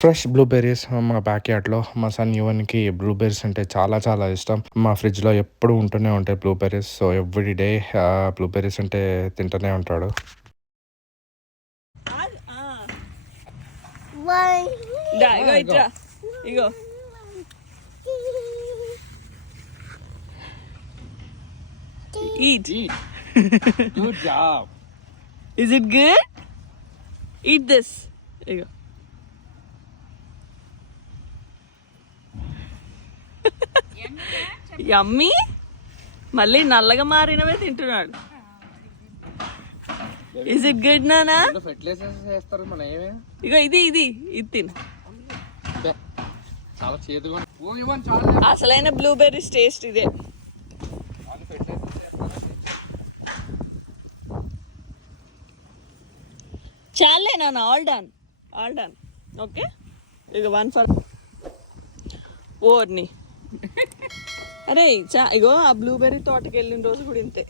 Fresh blueberries మా back యార్డ్‌లో మా సన్ యువన్‌కి బ్లూబెర్రీస్ అంటే చాలా చాలా ఇష్టం. మా ఫ్రిడ్జ్‌లో ఎప్పుడు ఉంటూనే ఉంటాయి blueberries. So, every day blueberries అంటే తింటూనే ఉంటాడు. ఇగో ఇట్రా ఇగో eat. Good job. Is it good? Eat this. There you go. యమ్మీ మళ్ళీ నల్లగా మారినవే తింటున్నాడు. ఇస్ ఇట్ గుడ్ నానా? ఫెర్టిలైజర్స్ చేస్తారు మన ఏమే. ఇగో ఇది తిను. చాలా చేదుగా. ఓ ఇవన్ చాలా. అసలైన బ్లూబెర్రీస్ టేస్ట్ ఇదే. చాలే నాన్న, ఆల్ డన్. ఓకే, ఇక 1 ఫర్ ఓర్ని. అరే ఇగో ఆ బ్లూబెర్రీ తోటకి వెళ్ళిన రోజు కూడా ఇంతే.